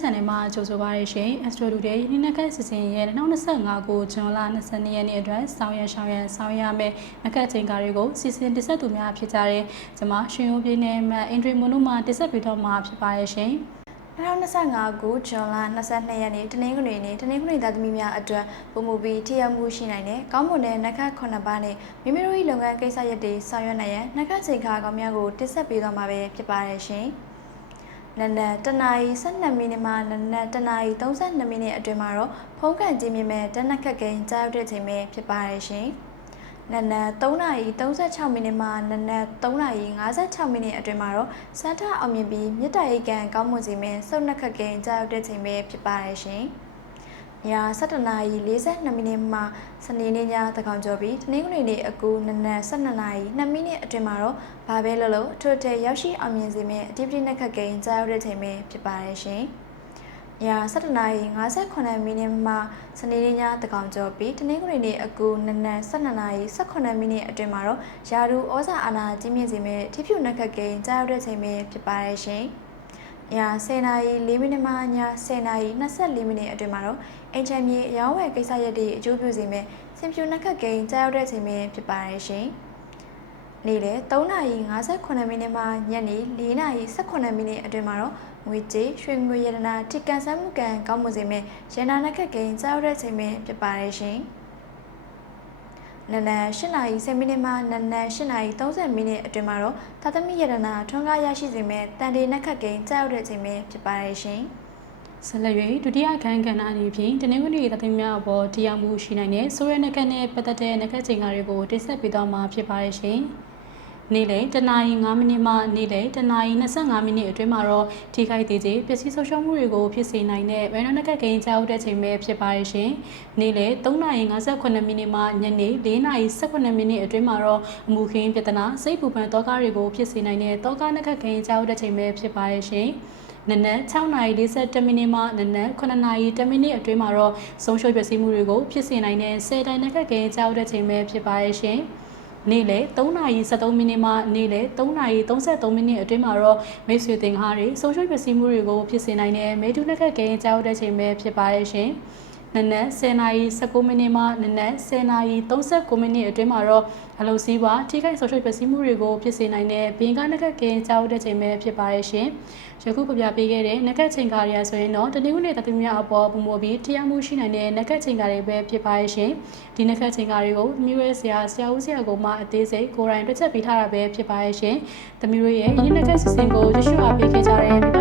ရှင်။ Astro Today နေ့နက်ခက်စီစဉ်ရဲ့2025ခုဇွန်လ22ရက်နေ့အတွက်ဆောင်းရဆောင်းရဆောင်းရမယ်နက်ခက်ချိန်ကားတွေကိုစီစဉ်တင်ဆက်သူများဖြစ်ကြတဲ့ကျွန်မရှင်ဦးပြင်းနဲ့မအင်ဒရီမွန်တို့မှတင်ဆက်ပေးတော့မှာဖြစ်ပါတယ်ရှင်။2025ခုဇွန်လ22ရက်နေ့တနင်္ဂနွေနေ့တနင်္ဂနွေသားသမီးများအတွက်ပုံမူပြီးထိရောက်မှုရှိနိုင်တဲ့ကောင်းမွန်တဲ့နှက်ခတ်9ပါးနဲ့မိမိတို့၏လုပ်ငန်းကိစ္စရပ်တွေဆောင်ရွက်နိုင်ရန်နှက်ခတ်ချိန်ခါကောင်းများကိုတင်ဆက်ပေးသွားမှာပဲဖြစ်ပါတယ်ရှင်။ နနက်တနာရီ12မိနစ်မှနနက်တနာရီ32မိနစ်အတွင်းမှာတော့ဖုန်းကန်ကြီးမြင့်မဲ့တနက်ခတ်ကိန်းကြားရောက်တဲ့ချိန်ပဲဖြစ်ပါတယ်ရှင်။နနက်3နာရီ36မိနစ်မှနနက်3နာရီ56မိနစ်အတွင်းမှာတော့စမ်းထအောင်မြင်ပြီးမြစ်တာရိတ်ကန်ကောင်းမွန်စီမဲ့စုပ်နှက်ခတ်ကိန်းကြားရောက်တဲ့ချိန်ပဲဖြစ်ပါတယ်ရှင်။ ည7:42နာရီ42မိနစ်မှစနေနေ့ညသကောင်ကျော်ပြီးတနင်္ဂနွေနေ့အကူနနက်12နာရီ2မိနစ်အတွင်းမှာတော့ဘာပဲလို့လို့ထိုတဲရောက်ရှိအောင်မြင်စေမဲ့အတိပတိနက်ခတ်ကိန်းကြားရောက်တဲ့ချိန်ပဲဖြစ်ပါတယ်ရှင်။ည 7: နာရီ58မိနစ်မှစနေနေ့ညသကောင်ကျော်ပြီးတနင်္ဂနွေနေ့အကူနနက်12နာရီ18မိနစ်အတွင်းမှာတော့ယာဒူဩဇာအာဏာကြီးမြင့်စေမဲ့ထိဖြူနက်ခတ်ကိန်းကြားရောက်တဲ့ချိန်ပဲဖြစ်ပါတယ်ရှင်။ ည10နာရီ4မိနစ်မှည10နာရီ24မိနစ်အတွင်းမှာတော့အင်ချမ်မြေအရောင်းဝယ်ကိစ္စရပ်တွေအကျိုးပြုစေမဲ့စင်ဖြူနှက်ခတ်ကိန်းကြားရောက်တဲ့ချိန်ပဲဖြစ်ပါတယ်ရှင်။နေ့လယ်3နာရီ58မိနစ်မှညနေ4နာရီ18မိနစ်အတွင်းမှာတော့ငွေကြေးရွှေငွေရတနာထိကန်ဆန်းမှုကန်ကောင်းမွန်စေမဲ့ရန်နာနှက်ခတ်ကိန်းကြားရောက်တဲ့ချိန်ပဲဖြစ်ပါတယ်ရှင်။ နနက်၈နာရီ10မိနစ်မှနနက်၈နာရီ30မိနစ်အတွင်းမှာတော့သာသမီရတနာထွန်းကားရရှိစေမဲ့တန်တေနက်ခတ်ကိန်းကြားရောက်တဲ့ချိန်ပဲဖြစ်ပါတယ်ရှင်။ဆက်လက်၍ဒုတိယခန်းကဏ္ဍအနေဖြင့်တနင်္ဂနွေသသိမ်းများအပေါ်တရားမှုရှိနိုင်တဲ့ဆိုရနက်ခတ်နဲ့ပတ်သက်တဲ့နက်ခတ်ချိန်ကားတွေကိုတင်ဆက်ပေးသွားမှာဖြစ်ပါတယ်ရှင်။ နေ့လယ်တနာရီ9မိနစ်မှနေ့လယ်တနာရီ25မိနစ်အတွင်းမှာတော့ထိခိုက်သေးခြင်းပျက်စီးဆုံးရှုံးမှုတွေကိုဖြစ်စေနိုင်တဲ့ဘယ်နှနက်ကကိန်းကြောက်တဲ့ချိန်ပဲဖြစ်ပါရဲ့ရှင်။နေ့လယ်3နာရီ58မိနစ်မှညနေ4နာရီ18မိနစ်အတွင်းမှာတော့အမှုခင်းပြဿနာစိတ်ပူပန်တောကားတွေကိုဖြစ်စေနိုင်တဲ့တောကားနက်ကကိန်းကြောက်တဲ့ချိန်ပဲဖြစ်ပါရဲ့ရှင်။နနက်6:41မိနစ်မှနနက်9:10မိနစ်အတွင်းမှာတော့ဆုံးရှုံးပျက်စီးမှုတွေကိုဖြစ်စေနိုင်တဲ့10တိုင်နက်ကကိန်းကြောက်တဲ့ချိန်ပဲဖြစ်ပါရဲ့ရှင်။ နေ့လယ်3:73မိနစ်မှနေ့လယ်3:33မိနစ်အတွင်းမှာတော့မိတ်ဆွေသင်္ကားတွေဆုံးရှုံးပျက်စီးမှုတွေကိုဖြစ်စေနိုင်တဲ့မေတူနက်ကကိန်းကြောက်တဲ့ချိန်ပဲဖြစ်ပါရဲ့ရှင်။ နနက်10:19မိနစ်မှနနက်10:39မိနစ်အတွင်းမှာတော့အလုံစည်းပွားထိခိုက်ဆုံးရှုံးပျက်စီးမှုတွေကိုဖြစ်စေနိုင်တဲ့ဘင်ကနက်ကကိန်းကြောက်တဲ့ချိန်ပဲဖြစ်ပါရဲ့ရှင်။ယခုပြပြပေးခဲ့တဲ့နက်ကချိန်ကားရဆိုရင်တော့တနင်္ဂနွေသတိများအပေါ်ပုံပေါ်ပြီးတရားမှုရှိနိုင်တဲ့နက်ကချိန်ကားတွေပဲဖြစ်ပါရဲ့ရှင်။ဒီနက်ကချိန်ကားတွေကိုမြို့ရဲ့ဆရာဆရာဦးဆရာကမှအသေးစိတ်ကိုယ်တိုင်တွေ့ချက်ပေးထားတာပဲဖြစ်ပါရဲ့ရှင်။သမီးတို့ရဲ့ယင်းနက်ကစီစဉ်ကိုရရှိအားပေးခဲ့ကြတဲ့